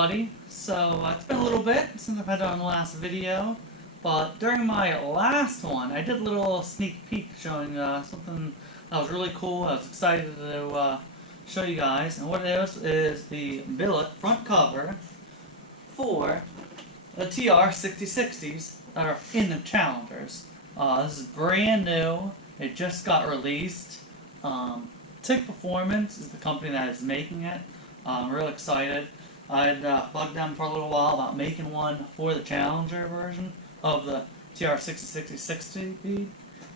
everybody. So it's been a little bit since I've done the last video, but during my last one I did a little sneak peek showing something that was really cool. I was excited to show you guys, and what it is the Billet front cover for the TR6060s that are in the Challengers. This is brand new. It just got released. TIC Performance is the company that is making it. I'm real excited. I'd bugged them for a little while about making one for the Challenger version of the TR6060 bead,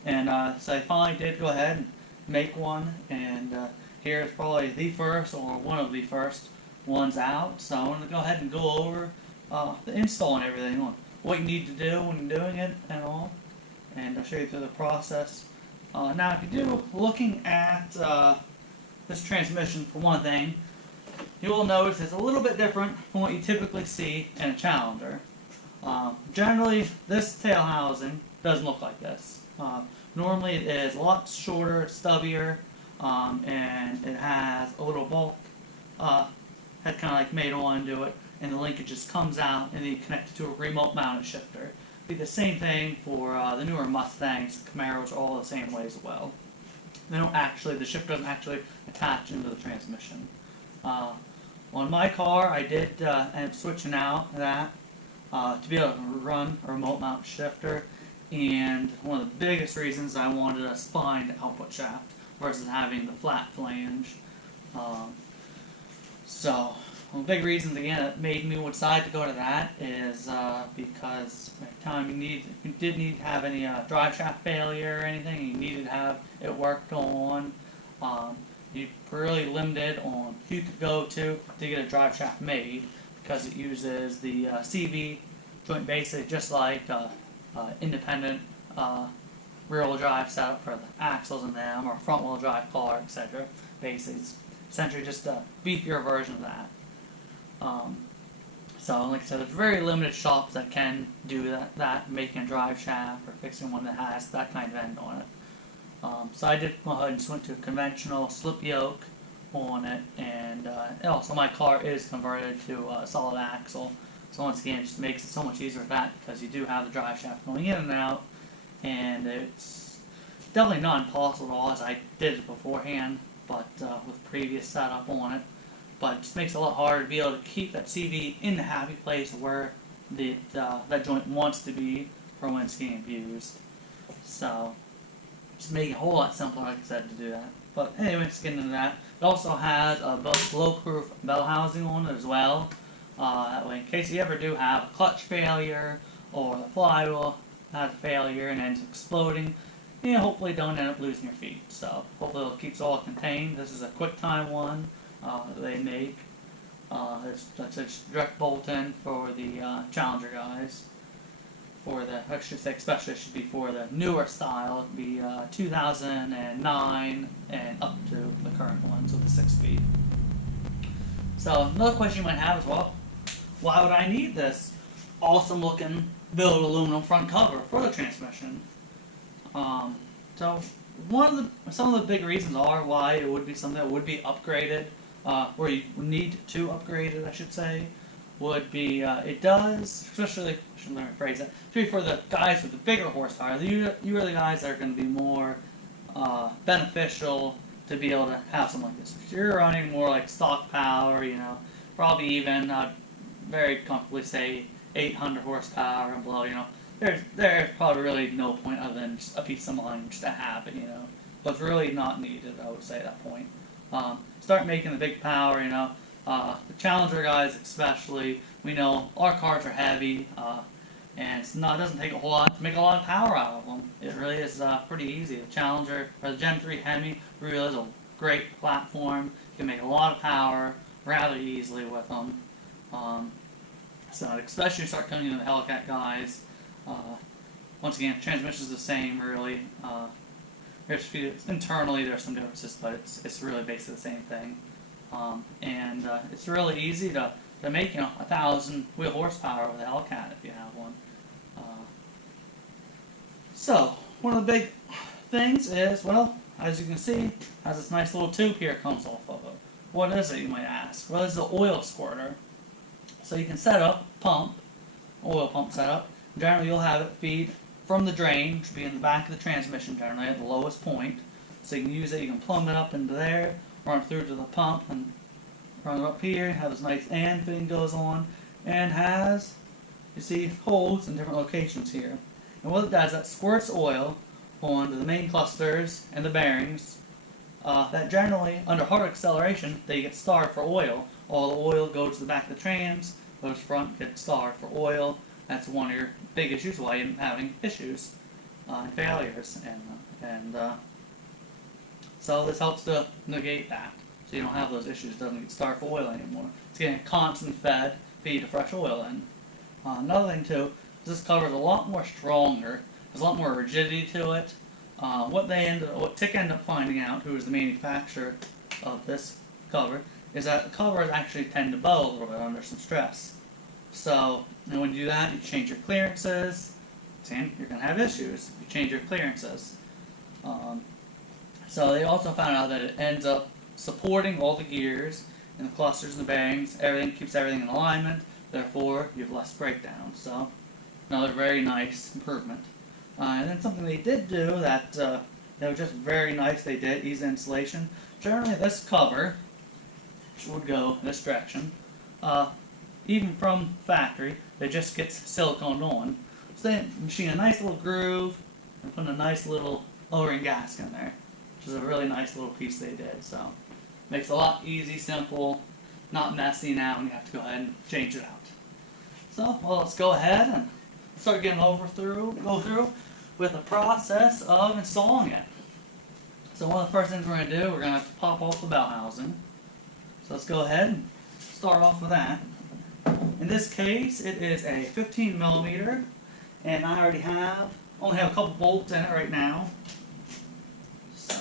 and so I finally did go ahead and make one, and here's probably the first or one of the first ones out. So I'm going to go ahead and go over the install and everything, on what you need to do when you're doing it and all, and I'll show you through the process. Now, if you do looking at this transmission, for one thing, you will notice it's a little bit different from what you typically see in a Challenger. Generally, this tail housing doesn't look like this. Normally, it is a lot shorter, stubbier, and it has a little bulk head kind of like made onto it, and the linkage just comes out, and then you connect it to a remote mounted shifter. Be the same thing for the newer Mustangs, Camaros are all the same way as well. They don't actually, the shifter doesn't actually attach into the transmission. On my car, I did end up switching out that to be able to run a remote mount shifter, and one of the biggest reasons I wanted a spined output shaft versus having the flat flange. So, one of the big reasons again that made me decide to go to that is because by the time you did need to have any drive shaft failure or anything, you needed to have it worked on. You're really limited on who you could go to get a drive shaft made, because it uses the CV joint, basically just like independent rear-wheel drive setup for the axles in them, or front-wheel drive car, etc. Basically, it's essentially just a beefier version of that. So, like I said, there's very limited shops that can do that, making a drive shaft or fixing one that has that kind of end on it. So I did go ahead and switch to a conventional slip yoke on it, and also my car is converted to a solid axle. So once again, it just makes it so much easier with that, because you do have the drive shaft going in and out, and it's definitely not impossible at all, as I did it beforehand, but with previous setup on it. But it just makes it a lot harder to be able to keep that CV in the happy place where that joint wants to be for when it's getting abused. So just make it a whole lot simpler, like I said, to do that. But anyway, just getting into that. It also has a blow-proof bell housing on it as well. That way, in case you ever do have a clutch failure, or the flywheel has a failure and ends up exploding, you hopefully don't end up losing your feet. So hopefully it keeps all contained. This is a QuickTime one that they make. That's a direct bolt-in for the Challenger guys. For the, I should say, especially it should be for the newer style. It'd be 2009 and up to the current ones with the 6-speed. So another question you might have is, well, why would I need this awesome-looking billet aluminum front cover for the transmission? So some of the big reasons are why it would be something that would be upgraded, or you need to upgrade it, I should say, would be, it does, especially, I should learn to phrase that, especially for the guys with the bigger horsepower. You are the guys that are going to be more beneficial to be able to have something like this. If you're running more like stock power, probably even, I'd very comfortably say 800 horsepower and below, there's probably really no point other than just a piece of mind just to have it, But it's really not needed, I would say, at that point. Start making the big power, the Challenger guys especially, we know our cars are heavy, and it doesn't take a whole lot to make a lot of power out of them. It really is pretty easy. The Challenger, or the Gen 3 Hemi, really is a great platform. You can make a lot of power rather easily with them. So especially start coming into the Hellcat guys. Once again, transmission is the same, really. Internally there's some differences, but it's really basically the same thing. And it's really easy to make 1,000 wheel horsepower with a Hellcat if you have one. So one of the big things is, well, as you can see, has this nice little tube here it comes off of it. What is it, you might ask? Well, it's the oil squirter. So you can set up pump, oil pump setup. Generally you'll have it feed from the drain, which will be in the back of the transmission generally at the lowest point. So you can use it, you can plumb it up into there, run it through to the pump, and run it up here, have this nice and fitting goes on, and has, you see, holes in different locations here. And what it does, that squirts oil onto the main clusters and the bearings. That generally, under hard acceleration, they get starved for oil. All the oil goes to the back of the trans, goes front, gets starved for oil. That's one of your big issues why you're having issues and failures. So this helps to negate that. So you don't have those issues. It doesn't get starved for oil anymore. It's getting a constant feed of fresh oil in. Another thing too, is this cover is a lot more stronger. There's a lot more rigidity to it. What TIC ended up finding out, who is the manufacturer of this cover, is that the covers actually tend to bow a little bit under some stress. So, and when you do that, you change your clearances, and you're going to have issues if you change your clearances. So they also found out that it ends up supporting all the gears and the clusters and the bearings. Everything keeps everything in alignment. Therefore, you have less breakdown. So, another very nice improvement. And then something they did do that was just very nice. They did ease installation. Generally, this cover, which would go this direction, even from factory, it just gets siliconed on. So they machine a nice little groove and put a nice little O-ring gasket in there, which is a really nice little piece they did. So makes it a lot easy, simple, not messy now, and you have to go ahead and change it out. So, well, let's go ahead and start getting go through with the process of installing it. So one of the first things we're going to do, we're going to have to pop off the bell housing. So let's go ahead and start off with that. In this case, it is a 15 millimeter, and I only have a couple bolts in it right now. So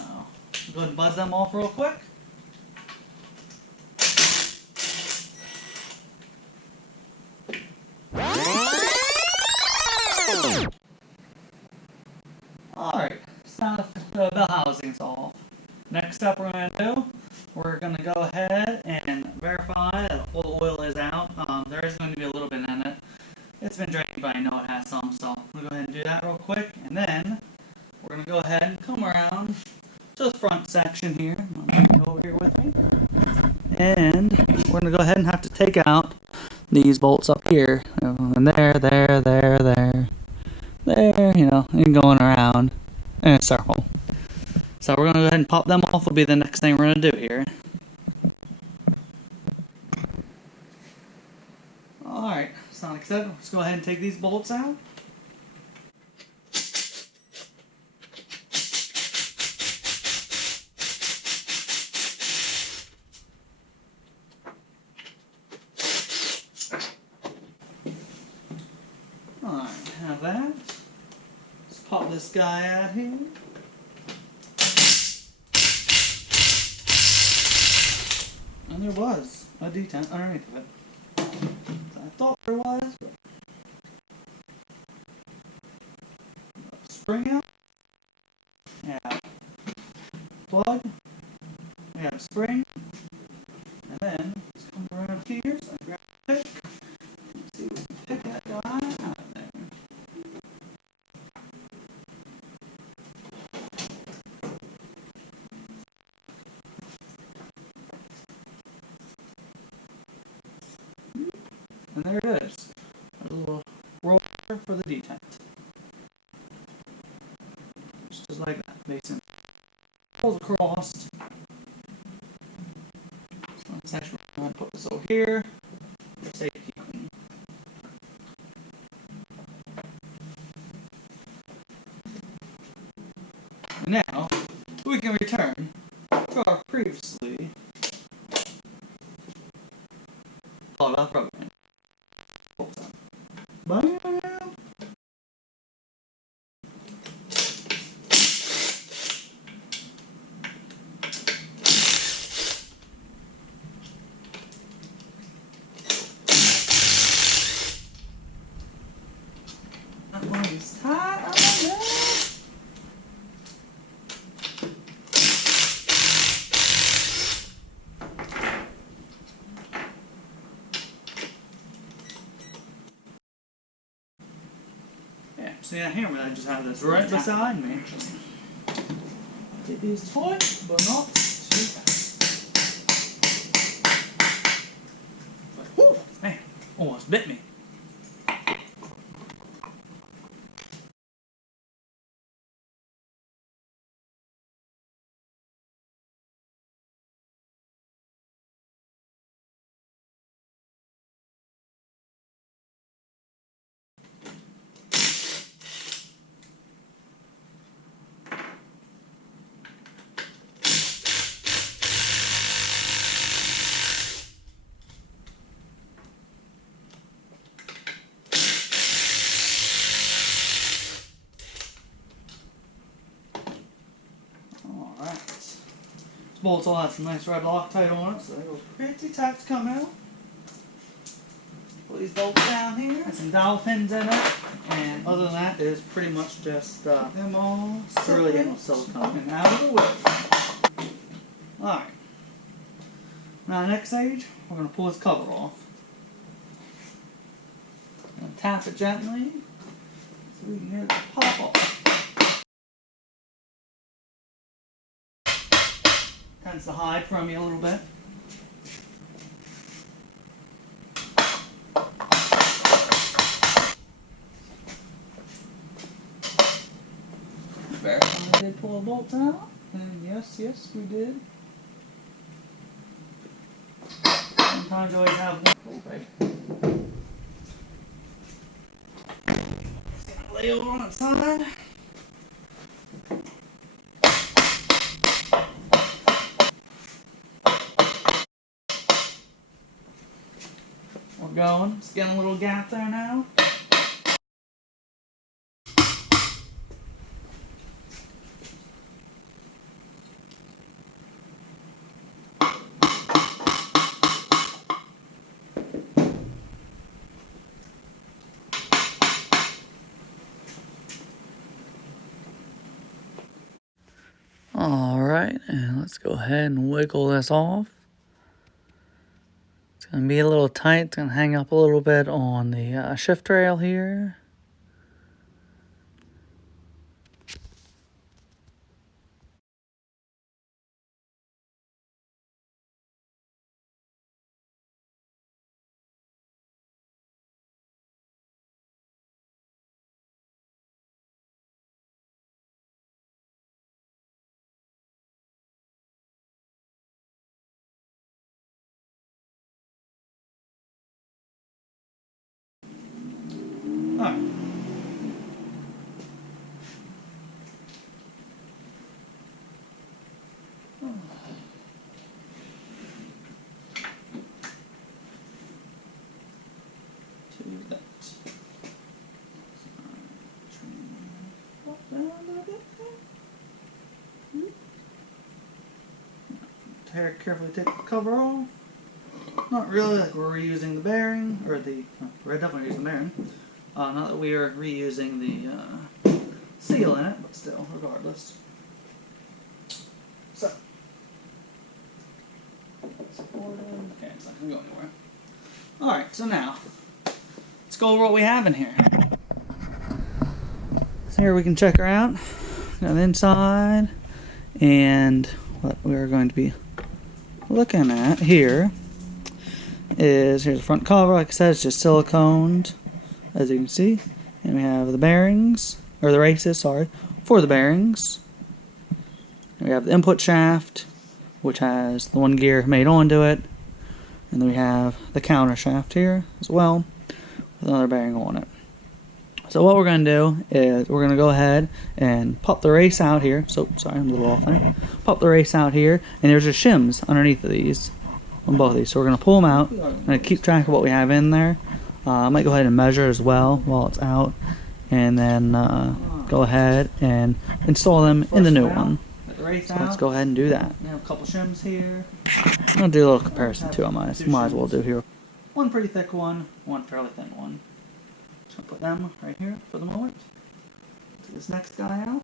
go ahead and buzz them off real quick. Alright, it's now the bell housing's off. Next step we're going to do, we're going to go ahead and verify that all the oil is out. There is going to be a little bit in it. It's been drained, but I know it has some, so we'll go ahead and do that real quick. And then we're going to go ahead and come around to the front section here. I'm going to go over here with me. And we're going to go ahead and have to take out these bolts up here. And there, and going around in a circle. So we're going to go ahead and pop them off. Will be the next thing we're going to do here. Alright, so like I said, let's go ahead and take these bolts out. Alright, have that. Let's pop this guy out here. And there was a detent underneath of it. I thought there was, but spring out. Yeah. Plug. We have a spring. And then let's come around here. So I grab a pick. Let's see if we can pick that guy out of there. And there it is. There's a little roller for the detent. Just like that. Makes sense. Pulls across. So let's actually put this over here for safety. Now we can return to our previously thought out program. Bam. That one is tight. Oh, yeah. So yeah, here I just have this right beside me. Get these toy, but not too fast. Whew, man, almost bit me. Alright. This bolts all have some nice red Loctite on it, so they go pretty tight to come out. Put these bolts down here, and some dowel pins in it, and other than that, it's pretty much just them all really getting silicone and out of the way. Alright. Now, next stage, we're going to pull this cover off. I'm going to tap it gently so we can hear it pop off. Tends to hide from you a little bit. Verify we did pull the bolts out, and yes, we did. Sometimes you always have one. Okay. Just gonna lay over on its side. We're going. It's getting a little gap there now. Alright, and let's go ahead and wiggle this off. It's going to be a little tight. It's going to hang up a little bit on the shift rail here. Alright. To that. Carefully take the cover off. Not really like we're reusing the bearing, or we're definitely using the bearing. Not that we are reusing the seal in it, but still, regardless. So, okay, it's not gonna go anywhere. Alright, so now, let's go over what we have in here. So here we can check her out. Got the inside, and what we're going to be looking at here is, here's the front cover. Like I said, it's just siliconed, as you can see. And we have the bearings, or the races, sorry, for the bearings. And we have the input shaft, which has the one gear made onto it. And then we have the counter shaft here as well, with another bearing on it. So what we're going to do is we're going to go ahead and pop the race out here. So, sorry, I'm a little off there. Pop the race out here, and there's just shims underneath of these, on both of these. So we're going to pull them out. I'm going to keep track of what we have in there. I might go ahead and measure as well while it's out, and then go ahead and install them in the new one. So let's go ahead and do that. We have a couple shims here. I'm going to do a little comparison too. I might as well do here. One pretty thick one, one fairly thin one. Just going to put them right here for the moment. Take this next guy out.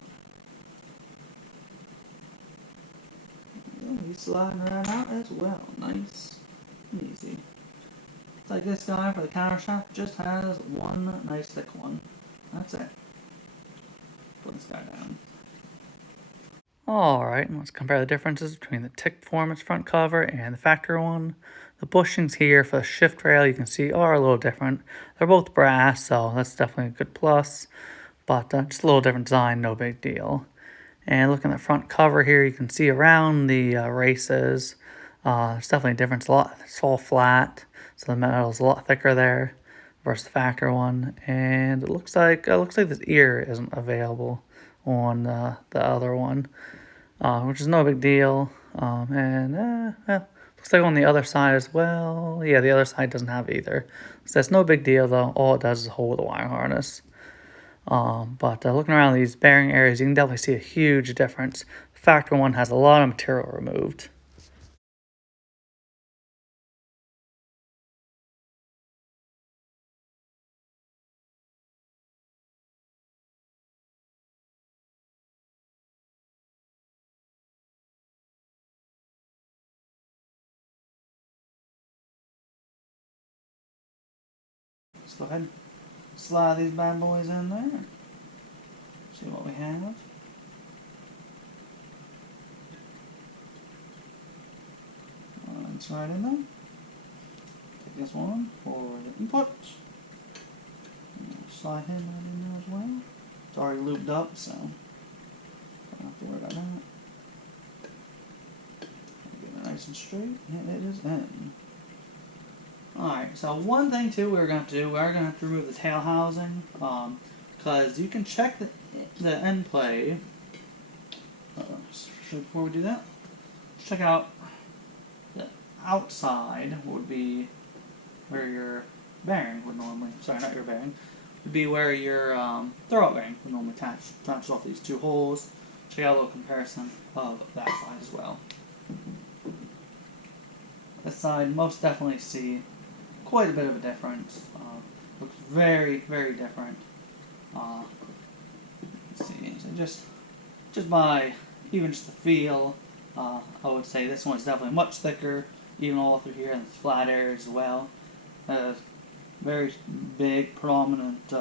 He's sliding right out as well. Nice and easy. It's like this guy for the counter shaft just has one nice thick one. That's it. put this guy down. Alright, let's compare the differences between the Tick Performance front cover and the factory one. The bushings here for the shift rail you can see are a little different. They're both brass, so that's definitely a good plus. But just a little different design, no big deal. And looking at the front cover here, you can see around the races, there's definitely a difference. It's all flat, so the metal's a lot thicker there versus the factory one. And it looks like this ear isn't available on the other one, which is no big deal. Looks like on the other side as well. Yeah, the other side doesn't have either. So that's no big deal though. All it does is hold the wire harness. But looking around these bearing areas, you can definitely see a huge difference. The factory one has a lot of material removed. Let's go ahead and slide these bad boys in there. See what we have. It's right in there. Take this one for the input. Slide him right in there as well. It's already lubed up, so don't have to worry about that. Get it nice and straight, and it is in. Alright, so one thing too we're going to do, we're going to have to remove the tail housing, because you can check the end plate. Before we do that, let's check out the outside would be where your bearing would normally, sorry, not your bearing, would be where your throwout bearing would normally attach off these two holes. Check out a little comparison of that side as well. This side, most definitely see quite a bit of a difference. Looks very, very different. Let's see, so just by even just the feel, I would say this one is definitely much thicker, even all through here in the flat areas as well. Very big, prominent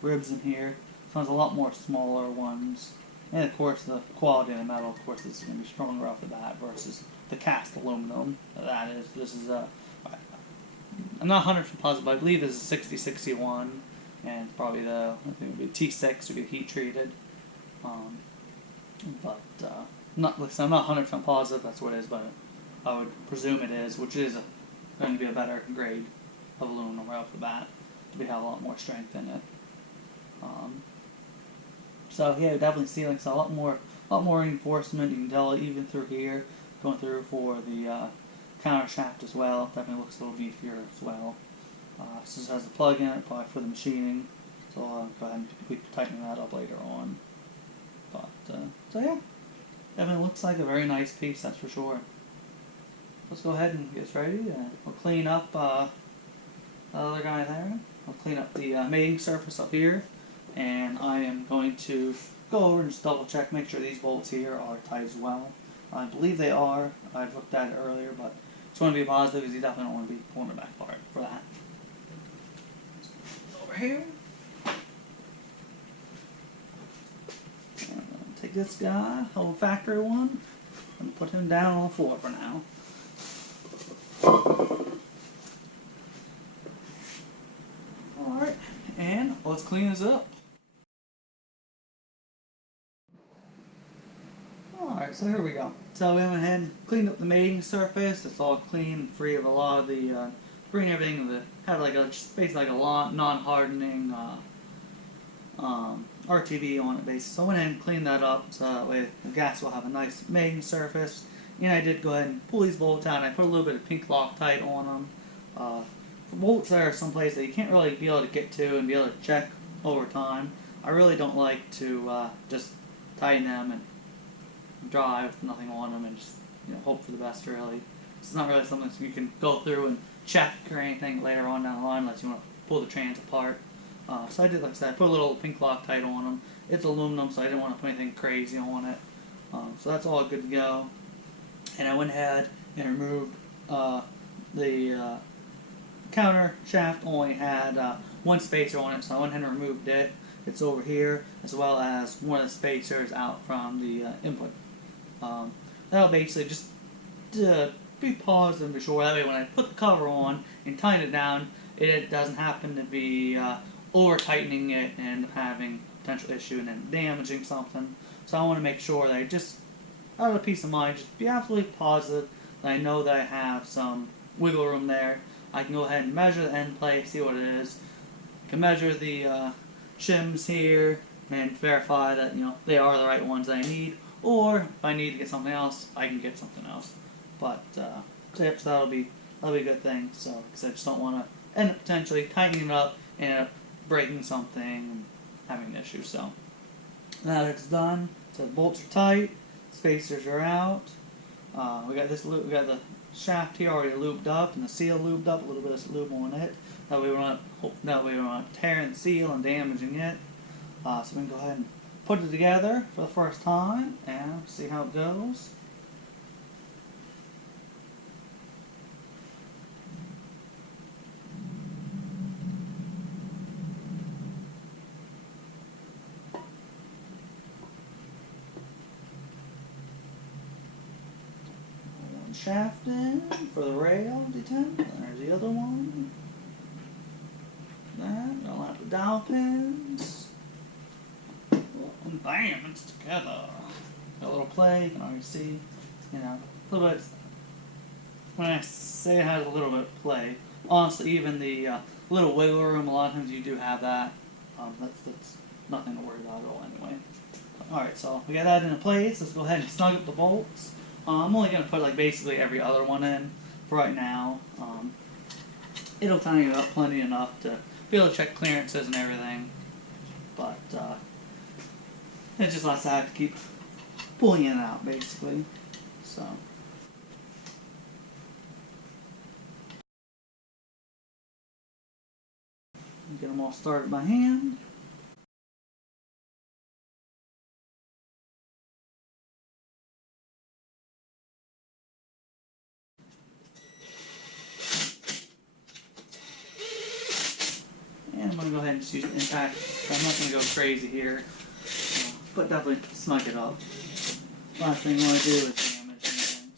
ribs in here. This one's a lot more smaller ones. And of course the quality of the metal, of course, this is going to be stronger off the bat versus the cast aluminum. That is, this is I'm not 100% positive, but I believe this is 6061, and probably I think it would be T6 would be heat treated. I'm not 100% positive that's what it is, but I would presume it is, which is going to be a better grade of aluminum right off the bat. We have a lot more strength in it. So yeah, definitely see like a lot more reinforcement. You can tell even through here, going through for the counter shaft as well. Definitely looks a little beefier as well. This has a plug in it, probably for the machining. So I'll go ahead and be tightening that up later on. But so yeah, definitely looks like a very nice piece, that's for sure. Let's go ahead and get this ready. We'll clean up the other guy there. I'll clean up the mating surface up here, and I am going to go over and just double check, make sure these bolts here are tight as well. I believe they are. I've looked at it earlier, but just want to be positive because you definitely don't want to be pulling it back apart for that. Over here. Take this guy, old factory one, and put him down on the floor for now. Alright, and let's clean this up. Alright, so here we go. So we went ahead and cleaned up the mating surface. It's all clean and free of a lot of the green everything that had like just basically like a non-hardening RTV on it basically. So I went ahead and cleaned that up so that way the gas will have a nice mating surface. And I did go ahead and pull these bolts out, and I put a little bit of pink Loctite on them. For bolts that are someplace that you can't really be able to get to and be able to check over time, I really don't like to just tighten them and drive with nothing on them and just hope for the best really. It's not really something you can go through and check or anything later on down the line unless you want to pull the trans apart. So I did, like I said, I put a little pink Loctite on them. It's aluminum, so I didn't want to put anything crazy on it. So that's all good to go. And I went ahead and removed the counter shaft only had one spacer on it, so I went ahead and removed it. it's over here, as well as one of the spacers out from the input. That'll basically just be paused and be sure. That way when I put the cover on and tighten it down, it doesn't happen to be over tightening it and having potential issue and then damaging something. So I want to make sure that I just, out of peace of mind, just be absolutely positive that I know that I have some wiggle room there. I can go ahead and measure the end plate, see what it is. I can measure the shims here and verify that they are the right ones that I need. Or if I need to get something else, I can get something else. But so that'll be a good thing. So because I just don't want to end up potentially tightening it up and end up breaking something and having an issue. So now that it's done, so the bolts are tight, spacers are out. We got this loop. We got the shaft here already lubed up and the seal lubed up. A little bit of lube on it. That way we're not tearing the seal and damaging it. So we can go ahead and put it together for the first time and see how it goes. One shaft in for the rail detent. There's the other one. That, I'll have the dowel pins. And bam, it's together. Got a little play, you can already see, a little bit. When I say it has a little bit of play, honestly, even the little wiggle room, a lot of times you do have that. That's nothing to worry about at all anyway. Alright, so we got that into place. Let's go ahead and snug up the bolts. I'm only going to put basically every other one in for right now. It'll tighten it up plenty enough to be able to check clearances and everything. But it just lets I have to keep pulling in and out basically. So get them all started by hand. And I'm going to go ahead and just use impact. I'm not going to go crazy here, but definitely snug it up. Last thing you want to do is damage anything.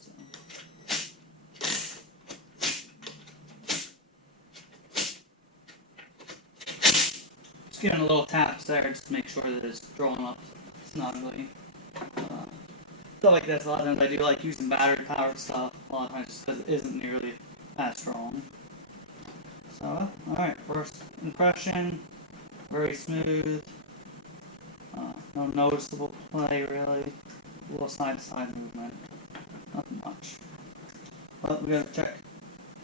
Just giving a little tap there just to make sure that it's drawn up snugly. Stuff like this, a lot of times I do like using battery powered stuff, a lot of times just because it isn't nearly as strong. So, alright, first impression, very smooth, no noticeable play really, a little side to side movement, nothing much. But we gotta check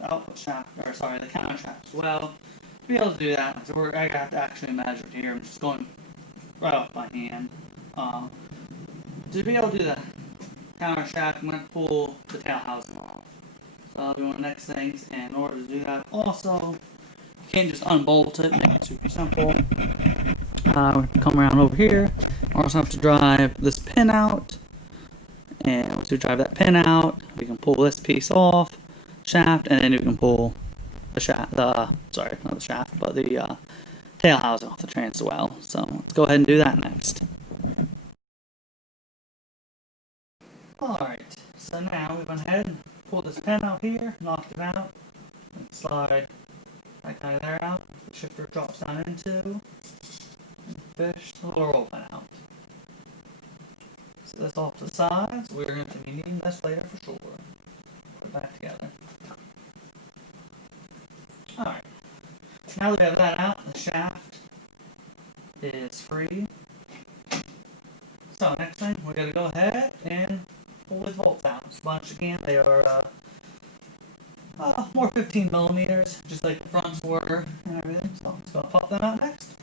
the output shaft, or sorry, the counter shaft as well. To be able to do that, so I got to actually measure it here, I'm just going right off by hand. To be able to do the counter shaft, I'm going to pull the tail housing off. So I'll do one of the next things, and in order to do that also, you can't just unbolt it, make it super simple. We have to come around over here. We also have to drive this pin out, and once we drive that pin out, we can pull this piece off, shaft, and then we can pull the shaft, sorry, not the shaft, but the tail housing off the train as well. So let's go ahead and do that next. Alright, so now we went ahead and pulled this pin out here, knocked it out, and slide that guy there out, the shifter drops down into, and fish the little roll pin out. Set this off to the side, so we're going to be needing this later for sure. Put it back together. Alright, now that we have that out, the shaft is free. So next thing, we're going to go ahead and pull these bolts out. Just bunch again, they are more 15 millimeters, just like the fronts were and everything. So I'm just going to pop them out next.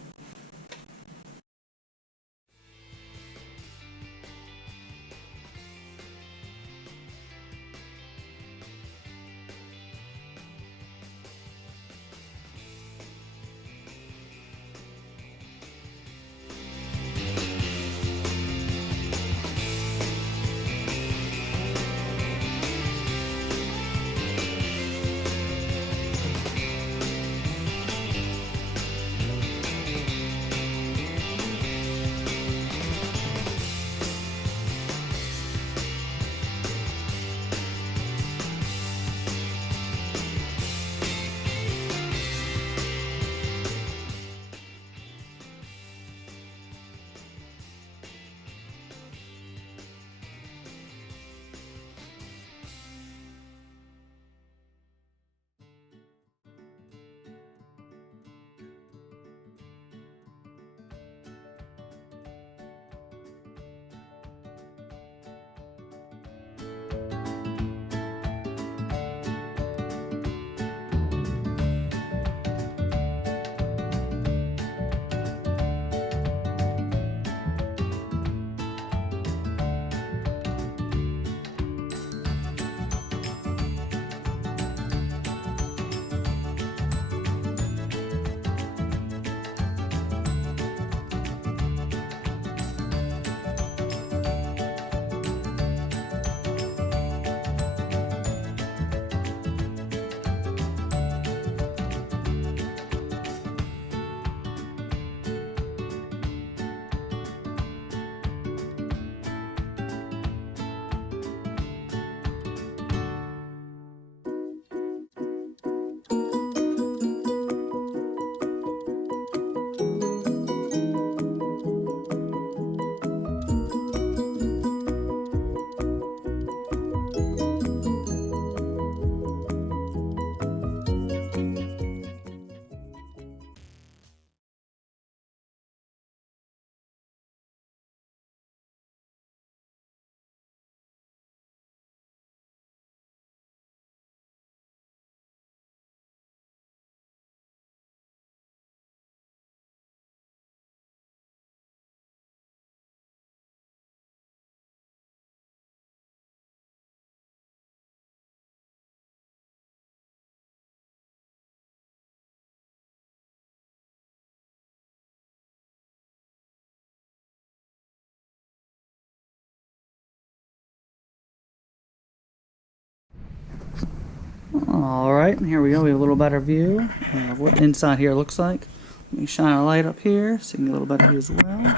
Alright, here we go. We have a little better view of what inside here looks like. Let me shine a light up here so you can get a little better view as well.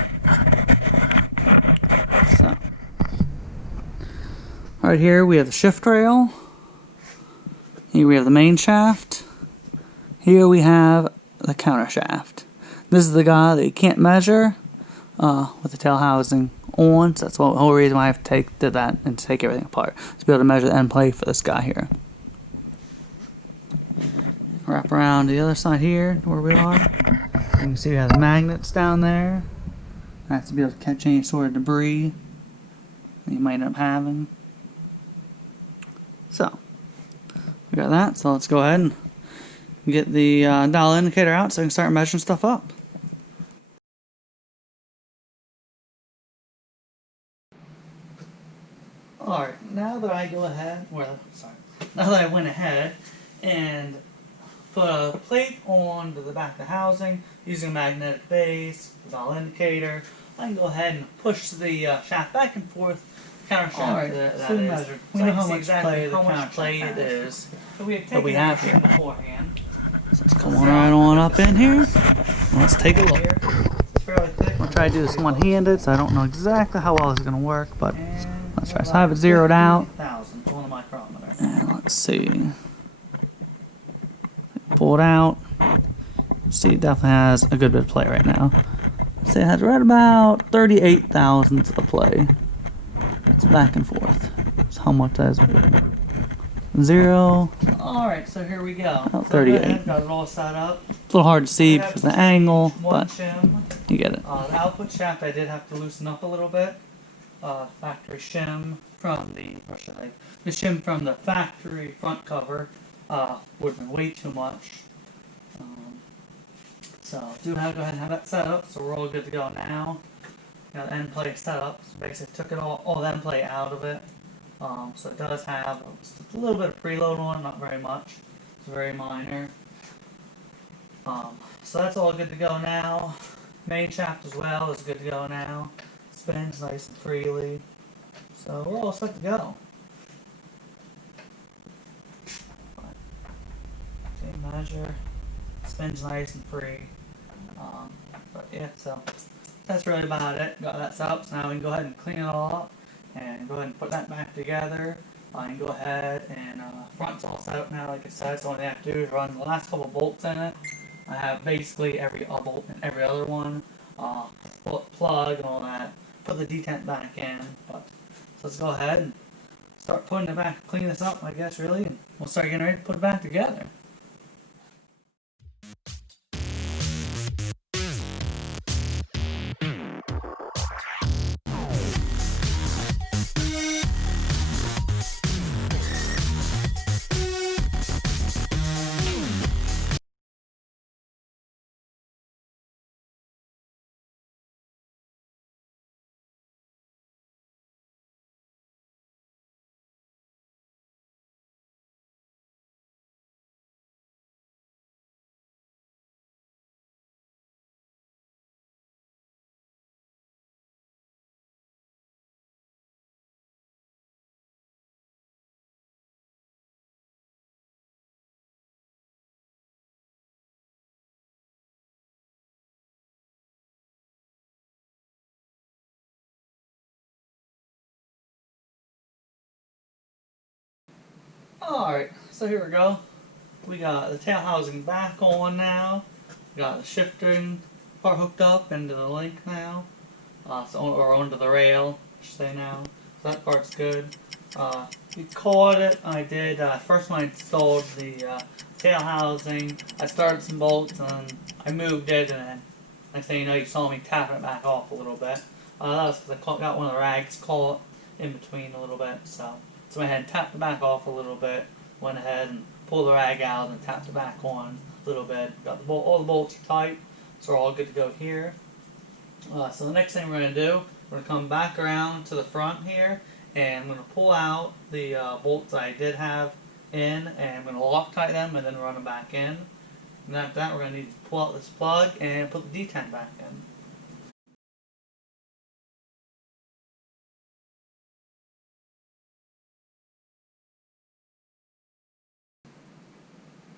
So, right here we have the shift rail. Here we have the main shaft. Here we have the counter shaft. This is the guy that you can't measure with the tail housing on, so that's the whole reason why I have to did that and take everything apart, to be able to measure the end plate for this guy here. Wrap around to the other side here where we are. You can see we have the magnets down there. That's to be able to catch any sort of debris that you might end up having. So, we got that, so let's go ahead and get the dial indicator out so I can start measuring stuff up. Alright, now that I went ahead and put a plate onto the back of the housing using a magnetic base, the dial indicator, I can go ahead and push the shaft back and forth. Counter shaft that is. We know how much exactly how much play it is that we have here beforehand. So let's come right on up in here. Let's take a look. I'll try to do this one-handed, so I don't know exactly how well it's going to work, but let's try. So I have it zeroed out. And let's see. Pull it out. See, it definitely has a good bit of play right now. So it has right about 38 thousandths of play. It's back and forth. So how much does it? 0. Alright, so here we go. About 38. Got it all set up. It's a little hard to see because of the angle, but you get it. The output shaft I did have to loosen up a little bit. Factory shim from the shim from the factory front cover would have been way too much. So do have to go ahead and have that set up, so we're all good to go now. Got the end plate set up, so basically took it all the end plate out of it. So it does have a little bit of preload on, not very much. It's very minor. So that's all good to go now. Main shaft as well is good to go now. Spins nice and freely. So we're all set to go. Okay, measure. Spins nice and free. But yeah, so that's really about it. Got that set up, so now we can go ahead and clean it all up and go ahead and put that back together. I can go ahead and front's all set up now, like I said, so all I have to do is run the last couple bolts in it. I have basically every bolt in every other one, plug and all that, put the detent back in. But so let's go ahead and start putting it back, clean this up, I guess, really, and we'll start getting ready to put it back together. Alright, so here we go. We got the tail housing back on now. We got the shifting part hooked up into the link now. Or onto the rail, I should say now. So that part's good. We caught it. I did, first when I installed the tail housing, I started some bolts and I moved it, and then next thing you know, you saw me tapping it back off a little bit. That was because I got one of the rags caught in between a little bit, so I went ahead and tapped it back off a little bit, went ahead and pulled the rag out and tapped it back on a little bit. Got the all the bolts are tight, so we're all good to go here. So the next thing we're going to do, we're going to come back around to the front here, and I'm going to pull out the bolts I did have in, and I'm going to Loctite them and then run them back in. And after that, we're going to need to pull out this plug and put the detent back in.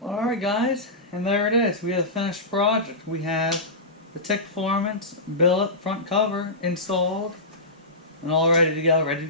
Alright guys, and there it is. We have a finished project. We have the Tick Performance Billet front cover installed and all ready to go, ready to